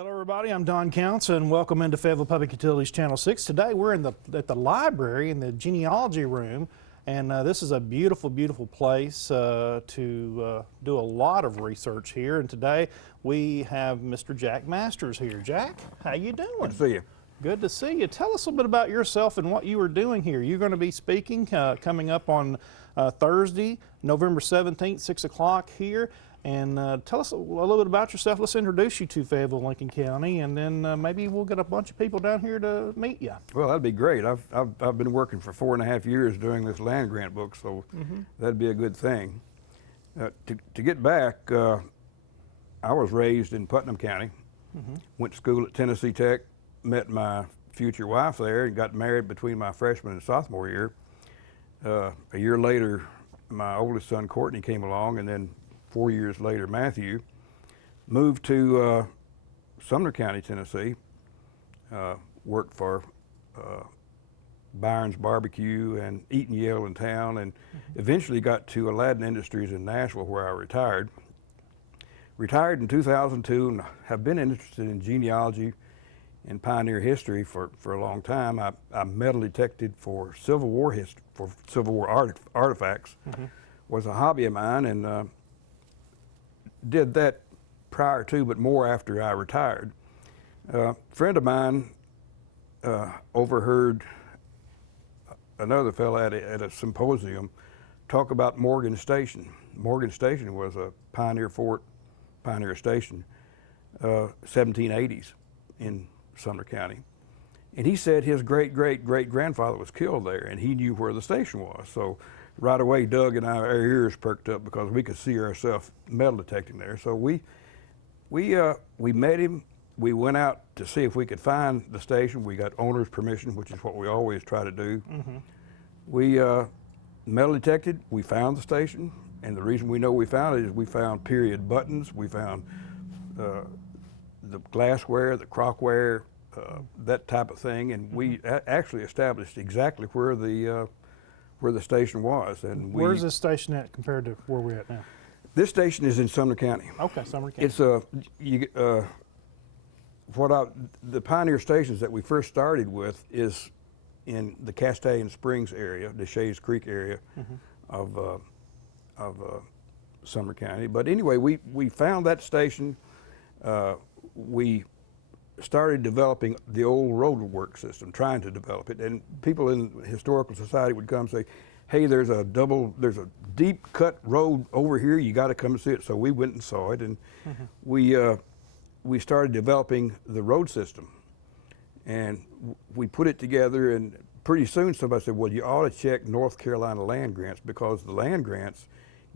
Hello everybody, I'm Don Counts and welcome into Fayetteville Public Utilities Channel 6. Today we're at the library in the genealogy room, and this is a beautiful, beautiful place to do a lot of research here. And today we have Mr. Jack Masters here. Jack, how you doing? Good to see you. Good to see you. Tell us a little bit about yourself and what you were doing here. You're going to be speaking coming up on Thursday, November 17th, 6 o'clock here. And tell us a little bit about yourself. Let's introduce you to Fayetteville, Lincoln County, and then maybe we'll get a bunch of people down here to meet you. Well, that'd be great. I've been working for 4.5 years doing this land grant book, so that'd be a good thing. To get back, I was raised in Putnam County, went to school at Tennessee Tech, met my future wife there, and got married between my freshman and sophomore year. A year later, my oldest son, Courtney, came along, and then 4 years later, Matthew moved to Sumner County, Tennessee, worked for Byron's Barbecue and Eaton Yale in town, and eventually got to Aladdin Industries in Nashville, where I retired. Retired in 2002 and have been interested in genealogy and pioneer history for a long time. I metal detected for Civil War history, for Civil War artifacts, was a hobby of mine, and did that prior to, but more after I retired. A friend of mine overheard another fellow at a symposium talk about Morgan Station. Morgan Station was a pioneer fort, pioneer station, 1780s in Sumner County. And he said his great-great-great-grandfather was killed there, and he knew where the station was. So right away, Doug and our ears perked up because we could see ourselves metal detecting there. So we met him. We went out to see if we could find the station. We got owner's permission, which is what we always try to do. We metal detected. We found the station, and the reason we know we found it is we found period buttons. We found the glassware, the crockware, that type of thing, and we actually established exactly where the station was. And where's this station at compared to where we're at now? This station is in Sumner County. Okay, Sumner County. It's the pioneer stations that we first started with is in the Castellan Springs area, the Shays Creek area of Sumner County. But anyway, we found that station. We started developing the old roadwork system, trying to develop it, and people in the Historical Society would come and say, hey, there's a deep cut road over here, you got to come and see it. So we went and saw it, and we started developing the road system, and we put it together, and pretty soon somebody said, well, you ought to check North Carolina land grants, because the land grants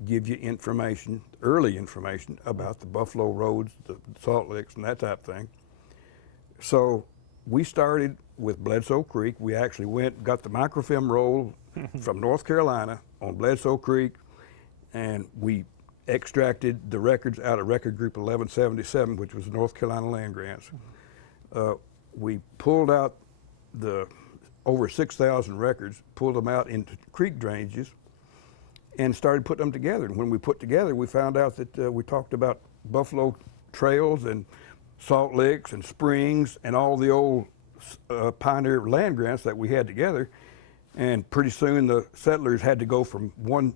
give you information, early information about the Buffalo roads, the salt licks, and that type of thing. So we started with Bledsoe Creek. We actually got the microfilm roll from North Carolina on Bledsoe Creek, and we extracted the records out of record group 1177, which was the North Carolina land grants. We pulled out the over 6,000 records, pulled them out into creek drainages, and started putting them together. And when we put together, we found out that we talked about Buffalo trails and salt licks and springs and all the old pioneer land grants that we had together. And pretty soon the settlers had to go from one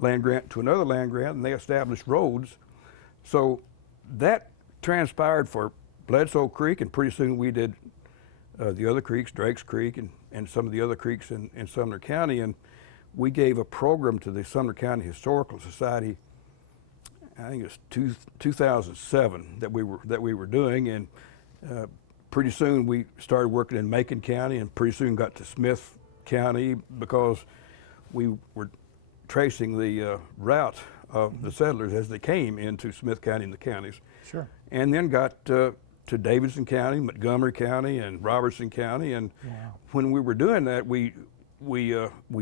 land grant to another land grant, and they established roads. So that transpired for Bledsoe Creek, and pretty soon we did the other creeks, Drake's Creek and some of the other creeks in Sumner County. And we gave a program to the Sumner County Historical Society, I think it was 2007 that we were doing, and pretty soon we started working in Macon County, and pretty soon got to Smith County because we were tracing the route of the settlers as they came into Smith County and the counties. Sure. And then got to Davidson County, Montgomery County, and Robertson County. And when we were doing that, we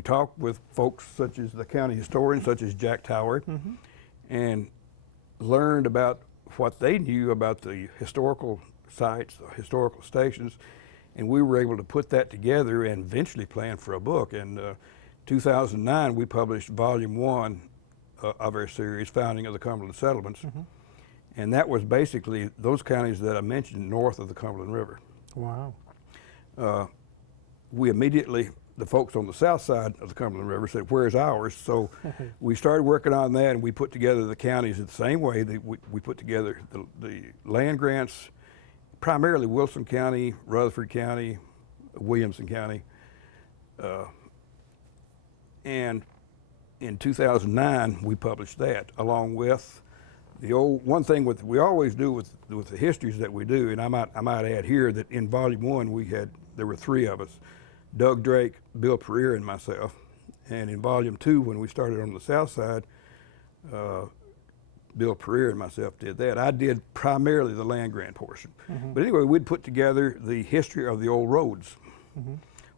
talked with folks such as the county historians, such as Jack Tower, and learned about what they knew about the historical sites, the historical stations, and we were able to put that together and eventually plan for a book. In 2009, we published volume 1 of our series, Founding of the Cumberland Settlements. And that was basically those counties that I mentioned north of the Cumberland River. Wow. We immediately, the folks on the south side of the Cumberland River said, where's ours? So we started working on that, and we put together the counties the same way that we put together the land grants, primarily Wilson County, Rutherford County, Williamson County. And in 2009, we published that along with the old, one thing we always do with the histories that we do, and I might add here that in volume 1 there were 3 of us, Doug Drake, Bill Pereira, and myself. And in volume 2, when we started on the south side, Bill Pereira and myself did that. I did primarily the land grant portion. But anyway, we'd put together the history of the old roads,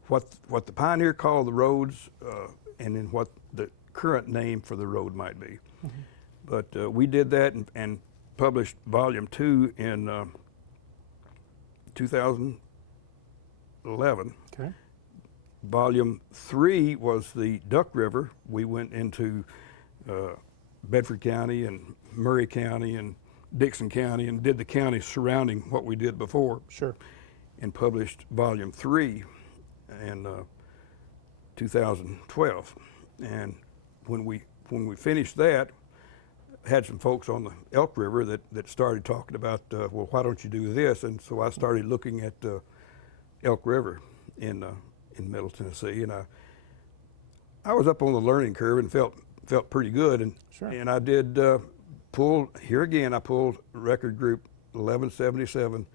what the pioneer called the roads, and then what the current name for the road might be. But we did that and published volume 2 in 2011. Okay. Volume 3 was the Duck River. We went into Bedford County and Murray County and Dixon County and did the counties surrounding what we did before. Sure. And published volume 3 in 2012. And when we finished that, had some folks on the Elk River that started talking about, well, why don't you do this? And so I started looking at Elk River in Middle Tennessee, and I was up on the learning curve and felt pretty good. And Sure. And I did pull here again. I pulled record group 1177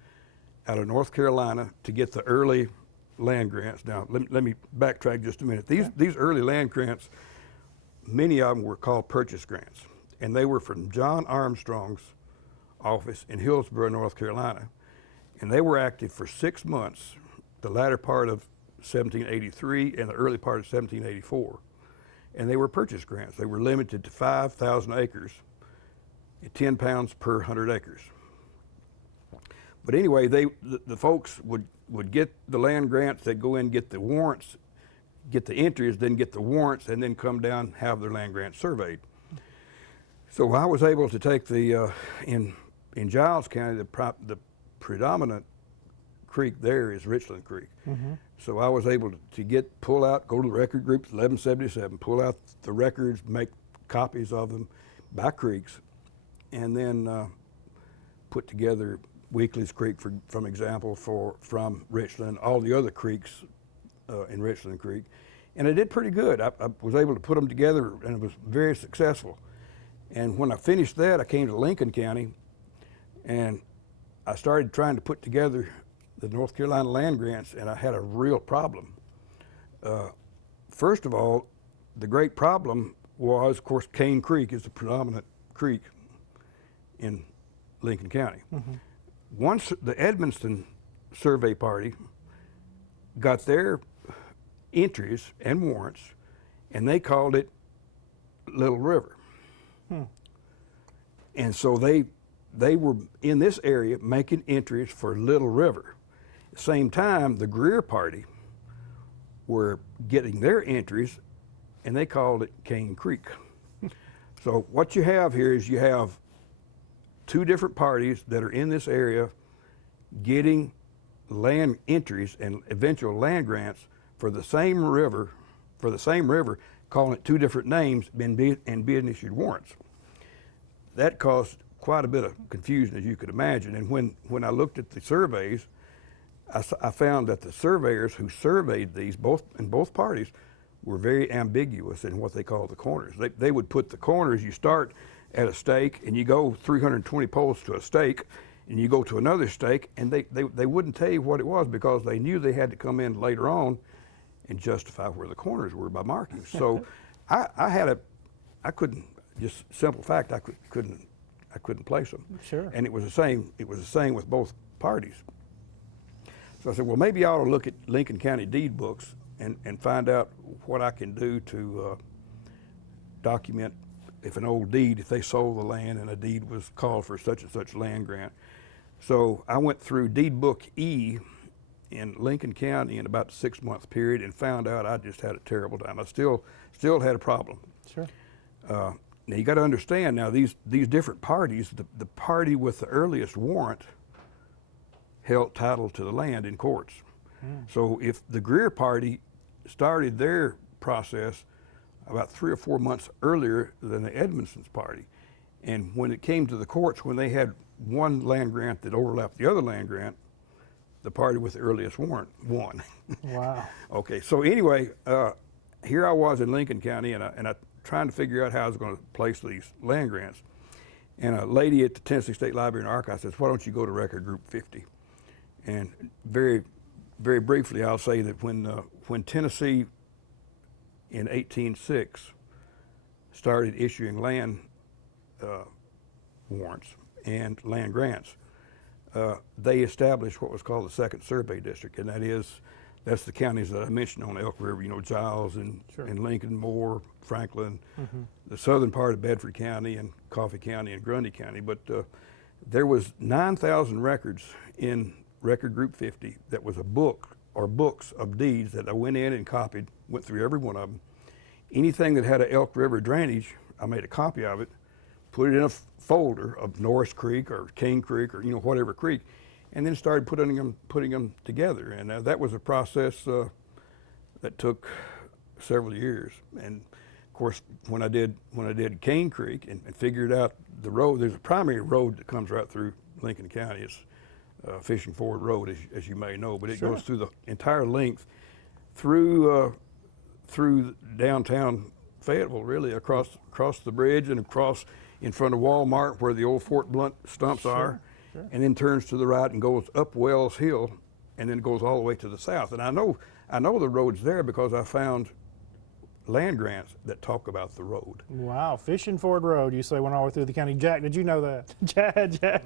out of North Carolina to get the early land grants. Now let me backtrack just a minute. These early land grants, many of them were called purchase grants, and they were from John Armstrong's office in Hillsborough, North Carolina, and they were active for 6 months, the latter part of 1783 and the early part of 1784, and they were purchase grants. They were limited to 5,000 acres, at 10 pounds per 100 acres. But anyway, the folks would get the land grants. They'd go in, get the warrants, get the entries, then get the warrants, and then come down, have their land grants surveyed. So I was able to take the in Giles County, the predominant creek there is Richland Creek. So I was able to pull out, go to the record groups 1177, pull out the records, make copies of them by creeks, and then put together Weekly's Creek, from example, from Richland, all the other creeks in Richland Creek, and I did pretty good. I was able to put them together, and it was very successful. And when I finished that, I came to Lincoln County, and I started trying to put together the North Carolina land grants, and I had a real problem. First of all, the great problem was, of course, Cane Creek is the predominant creek in Lincoln County. Once the Edmonston survey party got their entries and warrants, and they called it Little River. And so they were in this area making entries for Little River. At the same time, the Greer party were getting their entries, and they called it Cane Creek. So what you have here is you have 2 different parties that are in this area getting land entries and eventual land grants for the same river, calling it 2 different names and being issued warrants. That caused quite a bit of confusion, as you could imagine. And when I looked at the surveys, I found that the surveyors who surveyed these, in both parties, were very ambiguous in what they call the corners. They would put the corners, you start at a stake and you go 320 poles to a stake, and you go to another stake, and they wouldn't tell you what it was, because they knew they had to come in later on and justify where the corners were by markings. So I couldn't, just simple fact, I couldn't place them. Sure. And it was the same with both parties. So I said, well, maybe I ought to look at Lincoln County deed books and find out what I can do to document if an old deed, if they sold the land and a deed was called for such and such land grant. So I went through Deed Book E in Lincoln County in about a 6-month period and found out I just had a terrible time. I still had a problem. Sure. Now you got to understand now these different parties, the party with the earliest warrant held title to the land in courts. So if the Greer party started their process about 3 or 4 months earlier than the Edmondson's party, and when it came to the courts, when they had one land grant that overlapped the other land grant, the party with the earliest warrant won. Wow. Okay, so anyway, here I was in Lincoln County, and I trying to figure out how I was going to place these land grants. And a lady at the Tennessee State Library and Archives says, "Why don't you go to Record Group 50?" And very, very briefly, I'll say that when Tennessee in 1806 started issuing land warrants and land grants, they established what was called the Second Survey District, and that's the counties that I mentioned on Elk River, you know, Giles and, Sure. and Lincoln, Moore, Franklin, the southern part of Bedford County and Coffee County and Grundy County. But there was 9,000 records in Record Group 50 that was a book or books of deeds that I went in and copied, went through every one of them. Anything that had an Elk River drainage, I made a copy of it, put it in a folder of Norris Creek or King Creek or, you know, whatever creek, and then started putting them together. And that was a process that took several years. And of course, when I did Cane Creek and figured out the road, there's a primary road that comes right through Lincoln County. It's Fishing Ford Road, as you may know, but it Sure. goes through the entire length through downtown Fayetteville, really across the bridge and across in front of Walmart where the old Fort Blunt stumps are, sure. and then turns to the right and goes up Wells Hill, and then goes all the way to the south. And I know the road's there because I found land grants that talk about the road. Wow, Fishing Ford Road, you say, went all the way through the county. Jack, did you know that? Jack,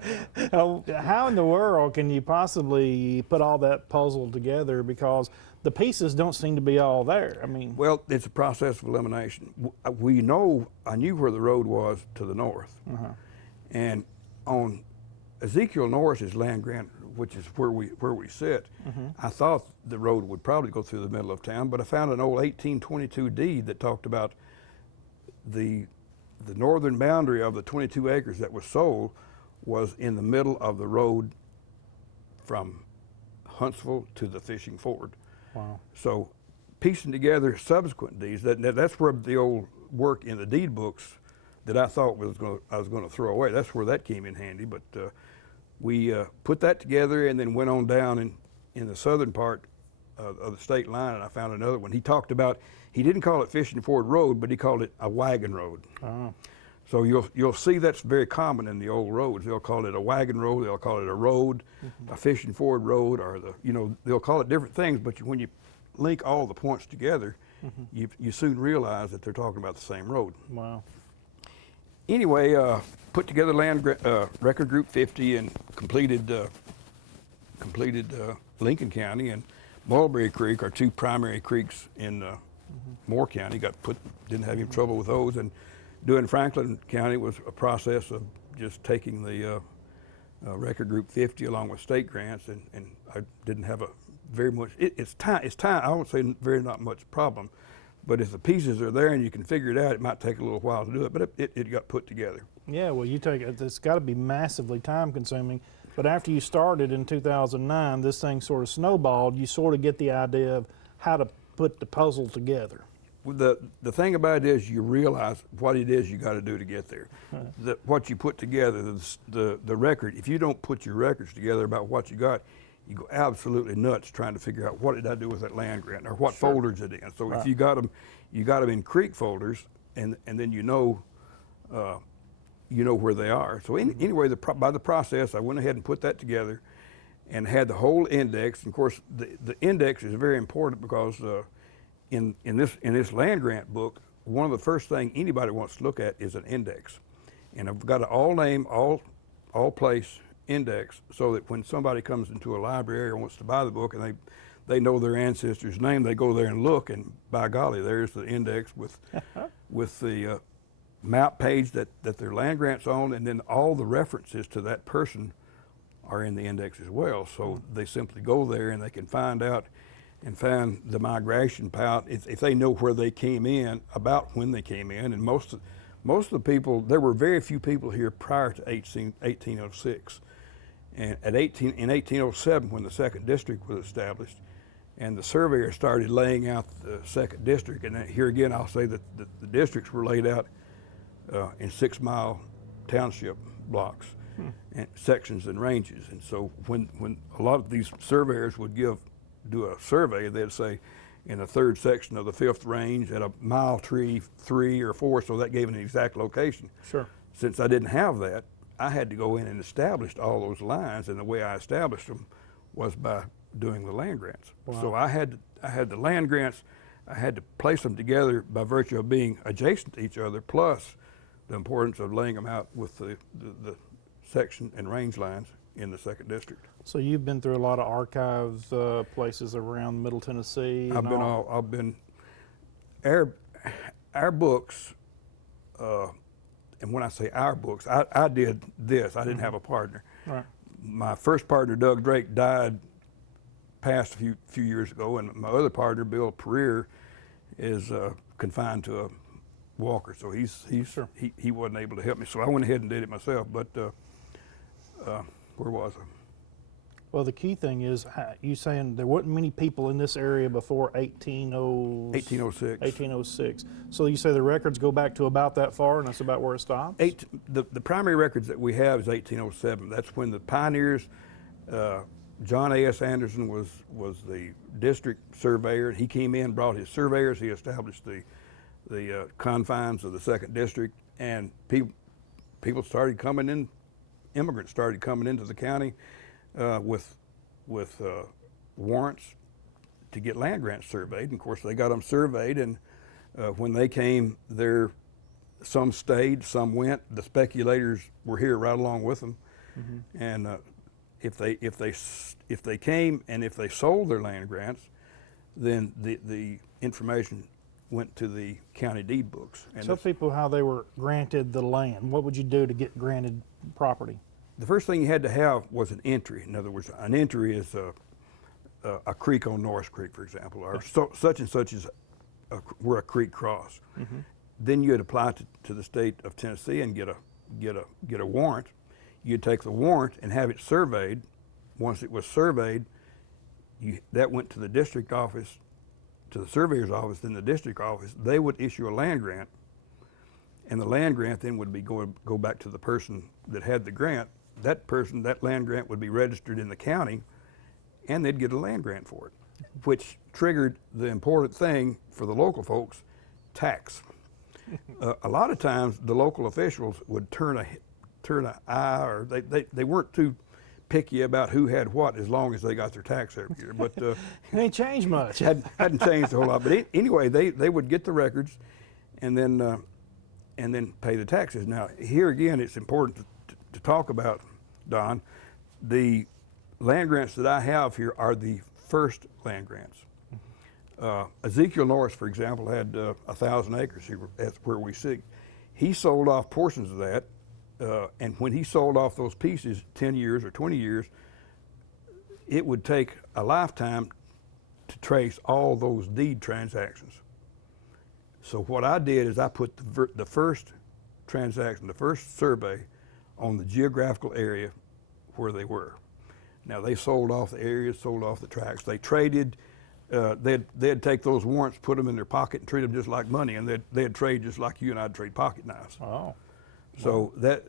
how in the world can you possibly put all that puzzle together, because the pieces don't seem to be all there? I mean, Well, it's a process of elimination. I knew where the road was to the north, and on Ezekiel Norris's land grant, which is where we sit, I thought the road would probably go through the middle of town, but I found an old 1822 deed that talked about the northern boundary of the 22 acres that was sold was in the middle of the road from Huntsville to the Fishing Ford. wow. So piecing together subsequent deeds, that's where the old work in the deed books that I thought I was going to throw away, that's where that came in handy. But we put that together and then went on down in the southern part of the state line, and I found another one. He talked about, he didn't call it Fishing Ford Road, but he called it a wagon road. Oh. So you'll see that's very common in the old roads. They'll call it a wagon road, they'll call it a road, a Fishing Ford Road, or they'll call it different things, but when you link all the points together, you soon realize that they're talking about the same road. Wow. Anyway, put together Record Group 50 and completed Lincoln County, and Mulberry Creek are two primary creeks in Moore County. Didn't have any trouble with those, and doing Franklin County was a process of just taking the Record Group 50 along with state grants, and I didn't have a very much. It's time. I won't say not much problem, but if the pieces are there and you can figure it out, it might take a little while to do it. But it got put together. Yeah, well, it's got to be massively time consuming. But after you started in 2009, this thing sort of snowballed. You sort of get the idea of how to put the puzzle together. The thing about it is you realize what it is you got to do to get there. What you put together, the record, if you don't put your records together about what you got, you go absolutely nuts trying to figure out what did I do with that land grant, or what folders it in. So if you got them in creek folders, and then you know where they are. So anyway, by the process, I went ahead and put that together, and had the whole index. And of course, the index is very important because in this land grant book, one of the first things anybody wants to look at is an index, and I've got an all name, all place index, so that when somebody comes into a library or wants to buy the book and they know their ancestor's name, they go there and look, and by golly, there's the index with the map page that their land grant's on, and then all the references to that person are in the index as well. So they simply go there and they can find out and find the migration path if they know where they came in, about when they came in, and most Most of the people, there were very few people here prior to 1806. And in 1807, when the second district was established, and the surveyor started laying out the second district, and here again I'll say that the districts were laid out in 6-mile township blocks and sections and ranges. And so when a lot of these surveyors would do a survey, they'd say in the 3rd section of the 5th range at a mile 3 or 4, so that gave an exact location. Sure. Since I didn't have that, I had to go in and establish all those lines, and the way I established them was by doing the land grants. Wow. So I had the land grants, I had to place them together by virtue of being adjacent to each other, plus the importance of laying them out with the section and range lines in the second district. So you've been through a lot of archives places around Middle Tennessee. I've been our books, and when I say our books, I did this. I didn't have a partner. Right. My first partner, Doug Drake, passed a few years ago, and my other partner, Bill Pereira, is confined to a walker, so Sure. he wasn't able to help me. So I went ahead and did it myself. But where was I? Well, the key thing is you saying there wasn't many people in this area before 1806. 1806. So you say the records go back to about that far, and that's about where it stops? The primary records that we have is 1807. That's when the pioneers, John A.S. Anderson was the district surveyor. He came in, brought his surveyors. He established the confines of the second district, and people started coming in. Immigrants started coming into the county with warrants to get land grants surveyed. And of course, they got them surveyed, and when they came, some stayed, some went. The speculators were here right along with them, and if they came and if they sold their land grants, then the information went to the county deed books. And Tell people how they were granted the land. What would you do to get granted property? the first thing you had to have was an entry. In other words, an entry is a creek on Norris Creek, for example, or such and such is where a creek cross. Mm-hmm. Then you'd apply to the state of Tennessee and get a warrant. You'd take the warrant and have it surveyed. Once it was surveyed, that went to the district office, to the surveyor's office, then the district office. They would issue a land grant, and the land grant then would be go back to the person that had the grant. That land grant would be registered in the county, and they'd get a land grant for it, which triggered the important thing for the local folks, tax. A lot of times the local officials would turn an eye, or they weren't too picky about who had what as long as they got their tax every year. But it ain't changed much. hadn't changed a whole lot. But anyway, they would get the records and then pay the taxes. Now, here again, it's important to talk about, Don, the land grants that I have here are the first land grants. Ezekiel Norris, for example, had 1,000 acres here. That's where we see. He sold off portions of that, and when he sold off those pieces, 10 years or 20 years, it would take a lifetime to trace all those deed transactions. So what I did is I put the first transaction, the first survey, on the geographical area where they were. Now, they sold off the areas, sold off the tracts. They traded. They'd take those warrants, put them in their pocket, and treat them just like money, and they'd trade just like you and I'd trade pocket knives. Oh. So that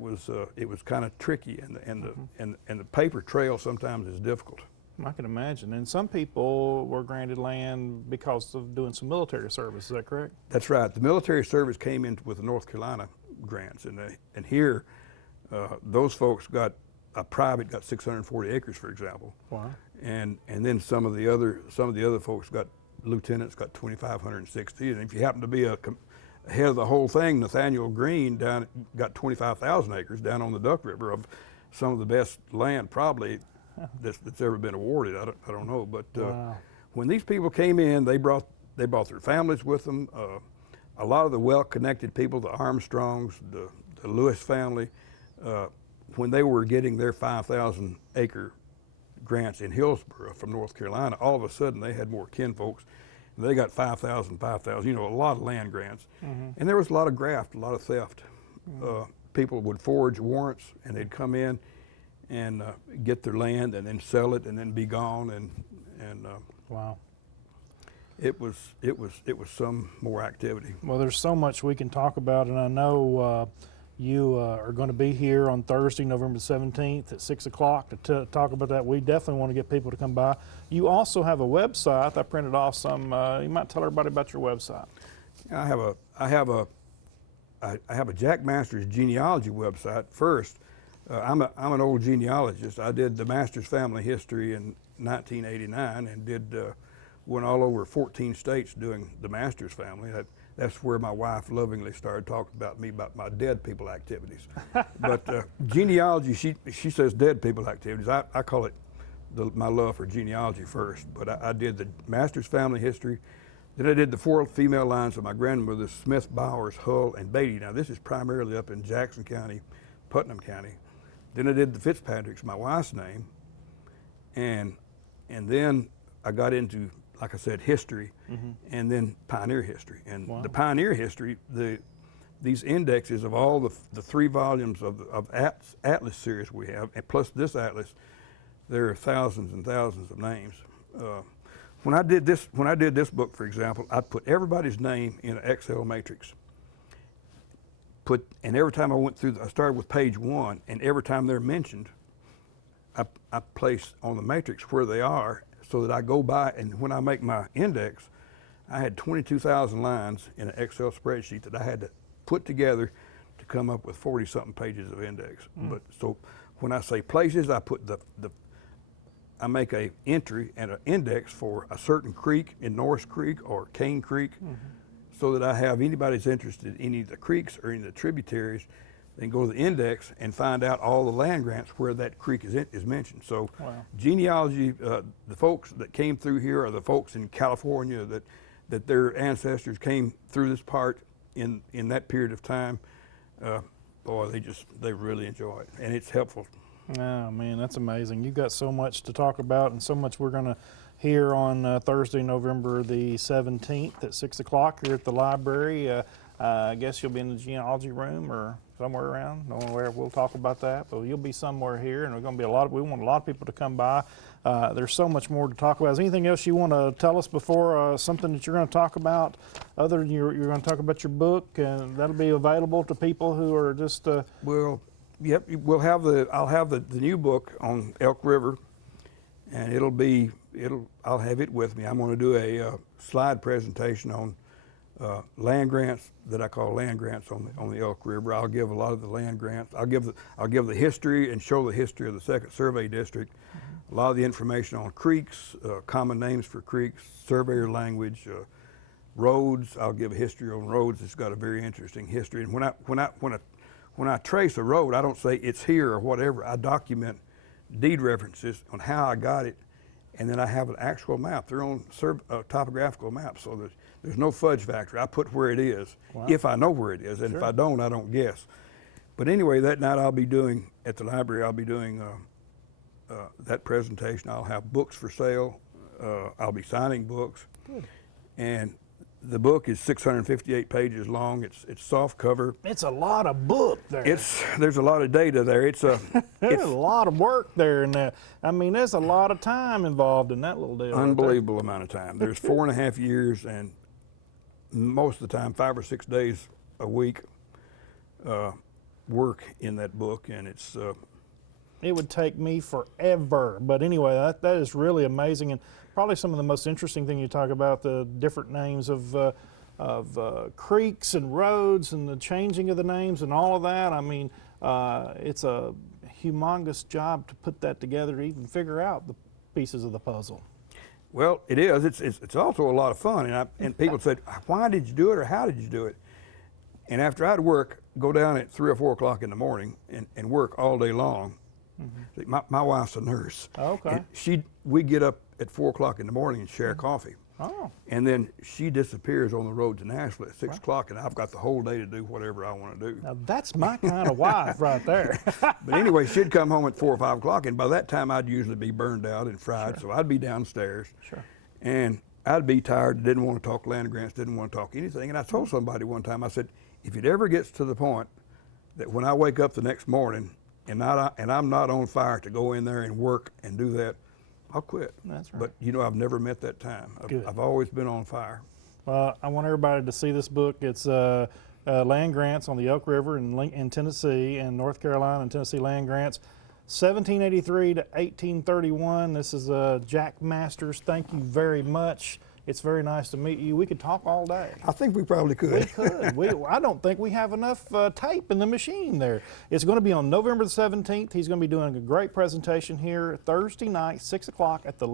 was it was kind of tricky, and the paper trail sometimes is difficult. I can imagine. And some people were granted land because of doing some military service. Is that correct? That's right. The military service came in with the North Carolina grants, and here those folks got a private got 640 acres, for example. Wow. And then some of the other folks got lieutenants got 2,560, and if you happen to be head of the whole thing, Nathaniel Green got 25,000 acres down on the Duck River of some of the best land probably that's ever been awarded. I don't know, but wow. When these people came in, they brought their families with them. A lot of the well-connected people, the Armstrongs, the Lewis family, when they were getting their 5,000 acre grants in Hillsborough from North Carolina, all of a sudden they had more kinfolks. They got 5,000, 5,000, you know, a lot of land grants. And there was a lot of graft, a lot of theft. People would forge warrants, and they'd come in and get their land and then sell it and then be gone. And Wow. it was some more activity. Well, there's so much we can talk about, and I know you are going to be here on Thursday, November 17th at 6 o'clock to talk about that. We definitely want to get people to come by. You also have a website. I printed off some. You might tell everybody about your website. I have a Jack Masters genealogy website. First, I'm an old genealogist. I did the Masters family history in 1989 and went all over 14 states doing the Masters family. That's where my wife lovingly started talking about me, about my dead people activities. But genealogy, she says dead people activities. I call it my love for genealogy first. But I did the Masters family history. Then I did the 4 female lines of my grandmothers, Smith, Bowers, Hull, and Beatty. Now this is primarily up in Jackson County, Putnam County. Then I did the Fitzpatricks, my wife's name. And then I got into, like I said, history, and then pioneer history. And the pioneer history, these indexes of all the 3 volumes of Atlas series we have, and plus this Atlas, there are thousands and thousands of names. When I did this book, for example, I put everybody's name in an Excel matrix. And every time I went through, I started with page 1, and every time they're mentioned, I place on the matrix where they are, so that I go by, and when I make my index, I had 22,000 lines in an Excel spreadsheet that I had to put together to come up with 40-something pages of index. But so when I say places, I put I make a entry and an index for a certain creek in Norris Creek or Cane Creek, so that I have anybody's interested in any of the creeks or any of the tributaries, then go to the index and find out all the land grants where that creek is mentioned. So genealogy, the folks that came through here are the folks in California that their ancestors came through this part in that period of time. Boy, they really enjoy it, and it's helpful. Oh man, that's amazing. You've got so much to talk about and so much we're going to hear on Thursday, November the 17th at 6 o'clock here at the library. I guess you'll be in the genealogy room or somewhere around. No one where we'll talk about that, but you'll be somewhere here, and we're going to be we want a lot of people to come by. There's so much more to talk about. Is there anything else you want to tell us before something that you're going to talk about, other than you're going to talk about your book, and that'll be available to people who are just Well, yep, I'll have the new book on Elk River, and I'll have it with me. I'm going to do a slide presentation on land grants that I call land grants on the Elk River. I'll give a lot of the land grants. I'll give the history and show the history of the 2nd Survey District. A lot of the information on creeks, common names for creeks, surveyor language, roads. I'll give a history on roads. It's got a very interesting history. And when I trace a road, I don't say it's here or whatever. I document deed references on how I got it, and then I have an actual map, their own topographical map, so that there's no fudge factor. I put where it is, if I know where it is, and if I don't, I don't guess. But anyway, that night I'll be doing, at the library, I'll be doing that presentation. I'll have books for sale. I'll be signing books. Good. And the book is 658 pages long. It's soft cover. It's a lot of book there. There's a lot of data there. It's a lot of work there, and I mean, there's a lot of time involved in that little deal. Unbelievable amount of time. There's 4.5 years, and most of the time 5 or 6 days a week work in that book, and it's. It would take me forever, but anyway, that is really amazing, and probably some of the most interesting thing you talk about, the different names of creeks and roads and the changing of the names and all of that. I mean, it's a humongous job to put that together to even figure out the pieces of the puzzle. Well, it is. It's also a lot of fun, and people said, "Why did you do it, or how did you do it?" And after I'd go down at 3 or 4 o'clock in the morning and work all day long. See, my wife's a nurse. Okay. And we get up at 4 o'clock in the morning and share coffee. Oh. And then she disappears on the road to Nashville at 6 o'clock, and I've got the whole day to do whatever I want to do. Now that's my kind of wife right there. But anyway, she'd come home at 4 or 5 o'clock, and by that time I'd usually be burned out and fried, so I'd be downstairs. Sure. And I'd be tired, didn't want to talk land grants, didn't want to talk anything. And I told somebody one time, I said, if it ever gets to the point that when I wake up the next morning and I'm not on fire to go in there and work and do that, I'll quit. That's right. But you know, I've never met that time. I've always been on fire. I want everybody to see this book. It's land grants on the Elk River in Tennessee and North Carolina and Tennessee land grants, 1783 to 1831. This is Jack Masters. Thank you very much. It's very nice to meet you. We could talk all day. I think we probably could. We could. I don't think we have enough tape in the machine there. It's going to be on November the 17th. He's going to be doing a great presentation here Thursday night, 6 o'clock at the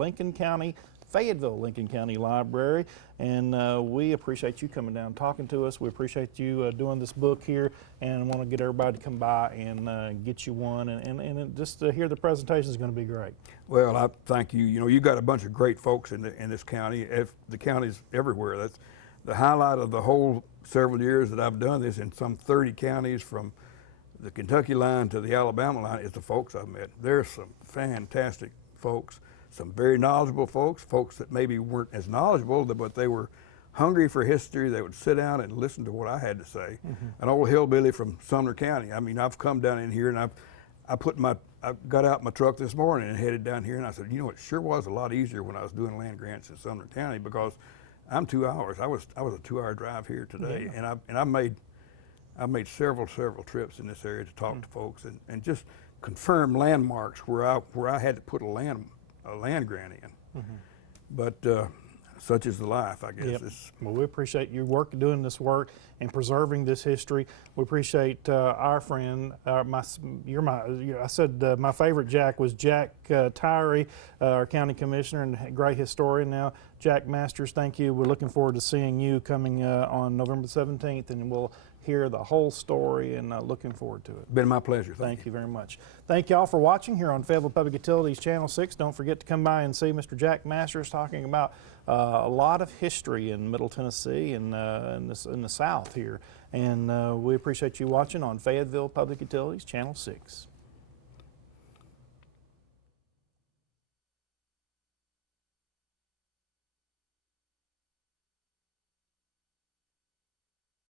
Fayetteville Lincoln County Library. And we appreciate you coming down and talking to us. We appreciate you doing this book here, and want to get everybody to come by and get you one. And just to hear the presentation is going to be great. Well, I thank you. You know, you got a bunch of great folks in this county. The counties everywhere. That's the highlight of the whole several years that I've done this in some 30 counties, from the Kentucky line to the Alabama line, is the folks I've met. There's some fantastic folks, some very knowledgeable folks that maybe weren't as knowledgeable, but they were hungry for history. They would sit down and listen to what I had to say. An old hillbilly from Sumner County. I mean, I've come down in here and I got out my truck this morning and headed down here, and I said, you know, it sure was a lot easier when I was doing land grants in Sumner County, because I'm 2 hours. I was a 2-hour drive here today, and I made several trips in this area to talk to folks and just confirm landmarks where I had to put a land grant in. But such is the life, I guess. Well, we appreciate your work doing this work and preserving this history. We appreciate our friend. I said my favorite Jack was Jack Tyree, our county commissioner and great historian now. Jack Masters, thank you. We're looking forward to seeing you coming on November 17th, and we'll hear the whole story, and looking forward to it. Been my pleasure. Thank you very much. Thank you all for watching here on Fayetteville Public Utilities Channel 6. Don't forget to come by and see Mr. Jack Masters talking about a lot of history in Middle Tennessee and in the South here. And we appreciate you watching on Fayetteville Public Utilities Channel 6.